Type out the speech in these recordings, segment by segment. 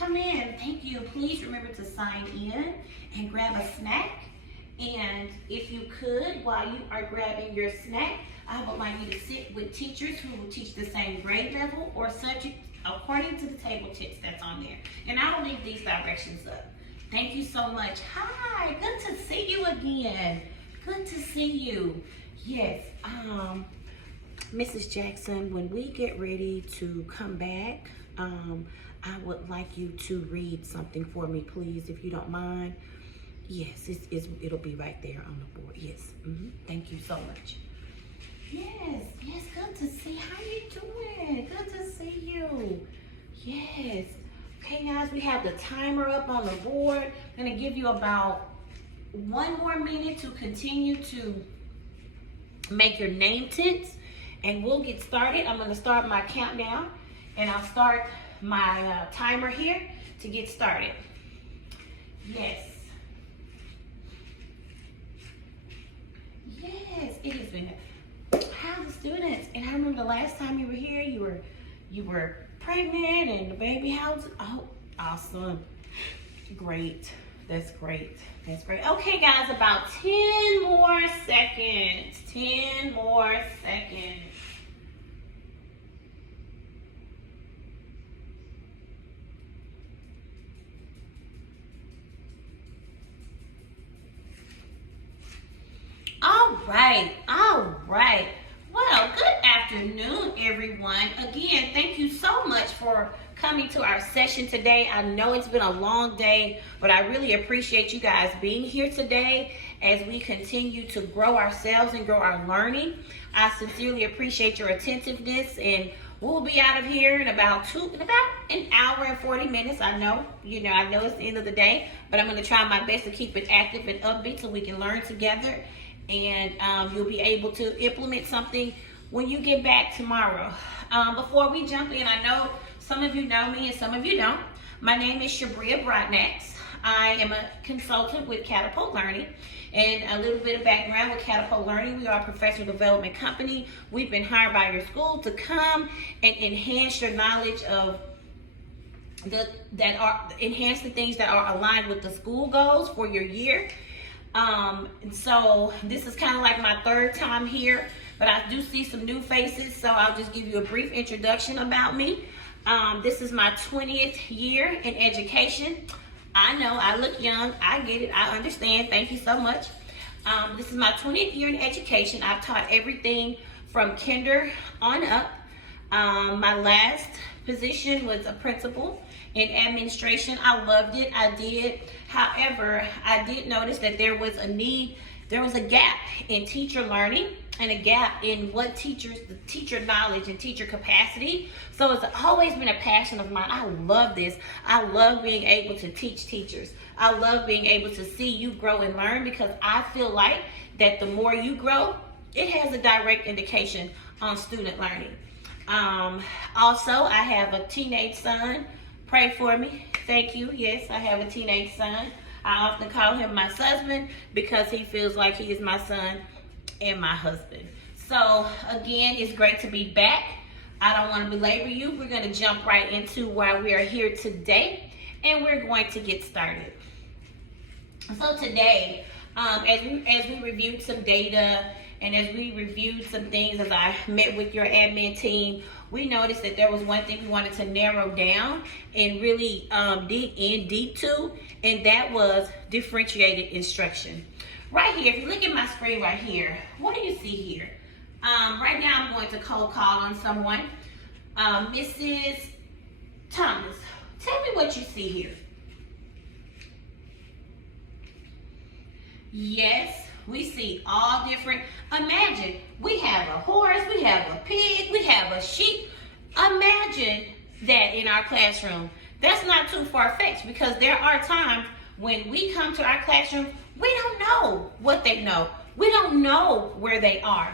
come in. Thank you. Please remember to sign in and grab a snack. And if you could, while you are grabbing your snack, I would like you to sit with teachers who will teach the same grade level or subject according to the table text that's on there. And I will leave these directions up. Thank you so much. Hi, good to see you again. Good to see you. Yes, Mrs. Jackson, when we get ready to come back, I would like you to read something for me, please, if you don't mind. Yes, it'll be right there on the board. Yes, thank you so much. Yes, good to see. How you doing? Good to see you. Yes. Okay, guys, we have the timer up on the board. I'm gonna give you about 1 more minute to continue to make your name tents, and we'll get started. I'm gonna start my countdown, and I'll start my timer here to get started. Yes, it has been. How's the students? And I remember the last time you were here, you were pregnant and the baby. How's it? Oh, awesome. Great. That's great. That's great. Okay, guys, about 10 more seconds. 10 more seconds. All right. Well, good afternoon, everyone. Again, thank you so much for coming to our session today. I know it's been a long day, but I really appreciate you guys being here today as we continue to grow ourselves and grow our learning. I sincerely appreciate your attentiveness, and we'll be out of here in about an hour and 40 minutes. I know it's the end of the day, but I'm going to try my best to keep it active and upbeat so we can learn together. And you'll be able to implement something when you get back tomorrow. Before we jump in, I know some of you know me and some of you don't. My name is Shabria Brodnax. I am a consultant with Catapult Learning. And a little bit of background with Catapult Learning: we are a professional development company. We've been hired by your school to come and enhance your knowledge of enhance the things that are aligned with the school goals for your year. And so this is kind of like my 3rd time here, but I do see some new faces, so I'll just give you a brief introduction about me. This is my 20th year in education. I know I look young. I get it. I understand. Thank you so much. This is my 20th year in education. I've taught everything from kinder on up. My last position was a principal in administration. I loved it. I did. However, I did notice that there was a gap in teacher learning and a gap in the teacher knowledge and teacher capacity. So it's always been a passion of mine. I love this. I love being able to teach teachers. I love being able to see you grow and learn, because I feel like that the more you grow, it has a direct indication on student learning. Also, I have a teenage son. Pray for me. Thank you. Yes, I have a teenage son. I often call him my husband because he feels like he is my son and my husband. So again, it's great to be back. I don't want to belabor you. We're going to jump right into why we are here today, and we're going to get started. So today, as we reviewed some data and as we reviewed some things, as I met with your admin team, we noticed that there was one thing we wanted to narrow down and really dig in deep to, and that was differentiated instruction. Right here, if you look at my screen right here, what do you see here? Right now I'm going to cold call on someone. Mrs. Thomas, tell me what you see here. Yes, we see all different. Imagine we have a horse, we have a pig, we have a sheep. Imagine that in our classroom. That's not too far-fetched, because there are times when we come to our classroom, we don't know what they know. We don't know where they are.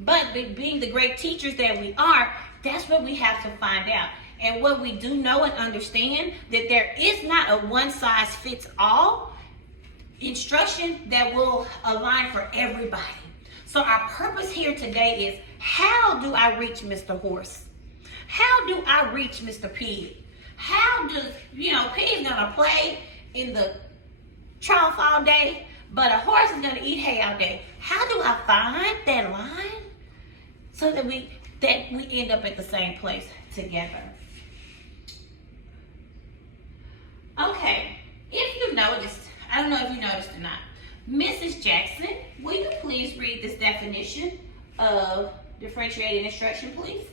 But being the great teachers that we are, that's what we have to find out. And what we do know and understand, that there is not a one-size-fits-all instruction that will align for everybody. So our purpose here today is, how do I reach Mr. Horse? How do I reach Mr. Pig? How does, pig's gonna play in the trough all day, but a horse is gonna eat hay all day. How do I find that line so that we end up at the same place together? Okay, if you noticed, I don't know if you noticed or not, Mrs. Jackson, will you please read this definition of differentiated instruction, please?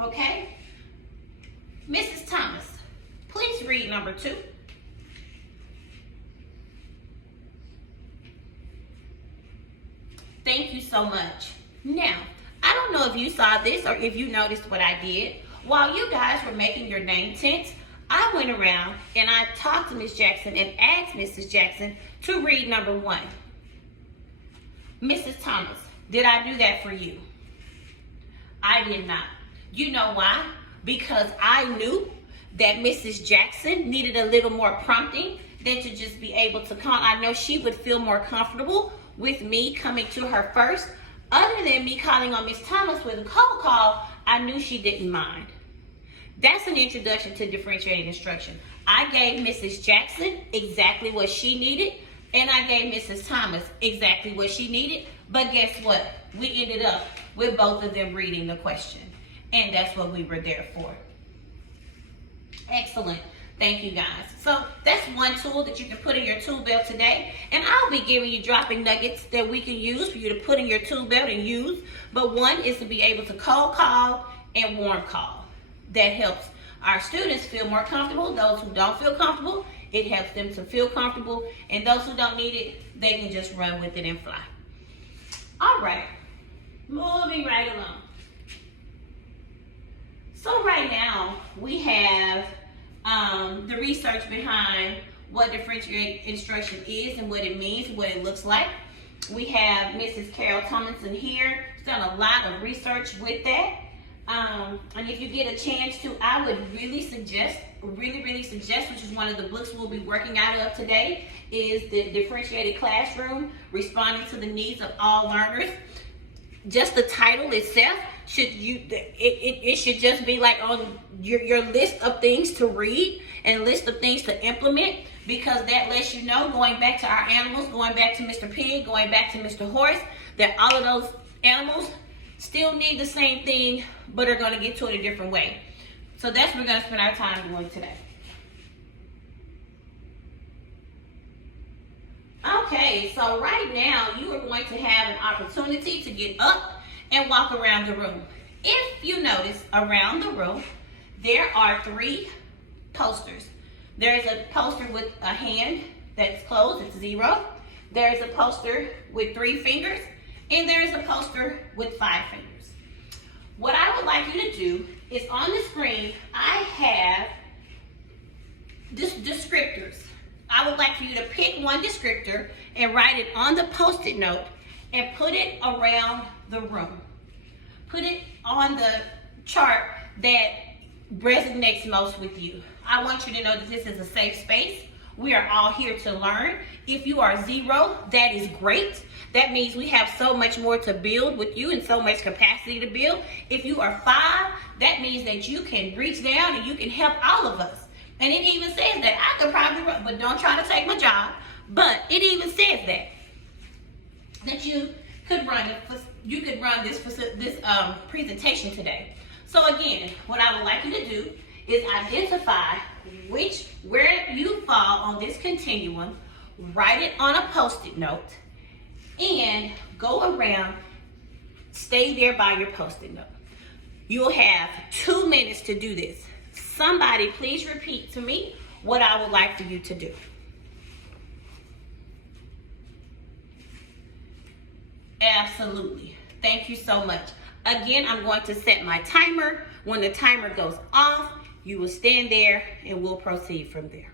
Okay. Mrs. Thomas, please read number 2. Thank you so much. Now, I don't know if you saw this or if you noticed what I did. While you guys were making your name tents, I went around and I talked to Miss Jackson and asked Mrs. Jackson to read number 1. Mrs. Thomas, did I do that for you? I did not. You know why? Because I knew that Mrs. Jackson needed a little more prompting than to just be able to call. I know she would feel more comfortable with me coming to her first. Other than me calling on Miss Thomas with a cold call, I knew she didn't mind. That's an introduction to differentiated instruction. I gave Mrs. Jackson exactly what she needed, and I gave Mrs. Thomas exactly what she needed. But guess what? We ended up with both of them reading the question. And that's what we were there for. Excellent. Thank you, guys. So that's one tool that you can put in your tool belt today. And I'll be giving you dropping nuggets that we can use for you to put in your tool belt and use. But one is to be able to cold call and warm call. That helps our students feel more comfortable. Those who don't feel comfortable, it helps them to feel comfortable. And those who don't need it, they can just run with it and fly. All right. Moving right along. So right now, we have the research behind what differentiated instruction is and what it means, what it looks like. We have Mrs. Carol Tomlinson here. She's done a lot of research with that. And if you get a chance to, I would really suggest, which is one of the books we'll be working out of today, is the Differentiated Classroom, Responding to the Needs of All Learners. Just the title itself it should just be like on your list of things to read and list of things to implement, because that lets you know, going back to our animals, going back to Mr. Pig, going back to Mr. Horse, that all of those animals still need the same thing, but are going to get to it a different way. So that's what we're going to spend our time doing today. Okay, so right now you are going to have an opportunity to get up and walk around the room. If you notice, around the room, there are 3 posters. There's a poster with a hand that's closed, it's 0. There's a poster with 3 fingers, and there's a poster with 5 fingers. What I would like you to do is, on the screen, I have descriptors. I would like for you to pick one descriptor and write it on the Post-it note and put it around the room. Put it on the chart that resonates most with you. I want you to know that this is a safe space. We are all here to learn. If you are 0, that is great. That means we have so much more to build with you and so much capacity to build. If you are 5, that means that you can reach down and you can help all of us. And it even says that I could probably run, but don't try to take my job. But it even says that you could run this presentation today. So again, what I would like you to do is identify where you fall on this continuum, write it on a Post-it note, and go around, stay there by your Post-it note. You'll have 2 minutes to do this. Somebody please repeat to me what I would like for you to do. Absolutely. Thank you so much. Again, I'm going to set my timer. When the timer goes off, you will stand there and we'll proceed from there.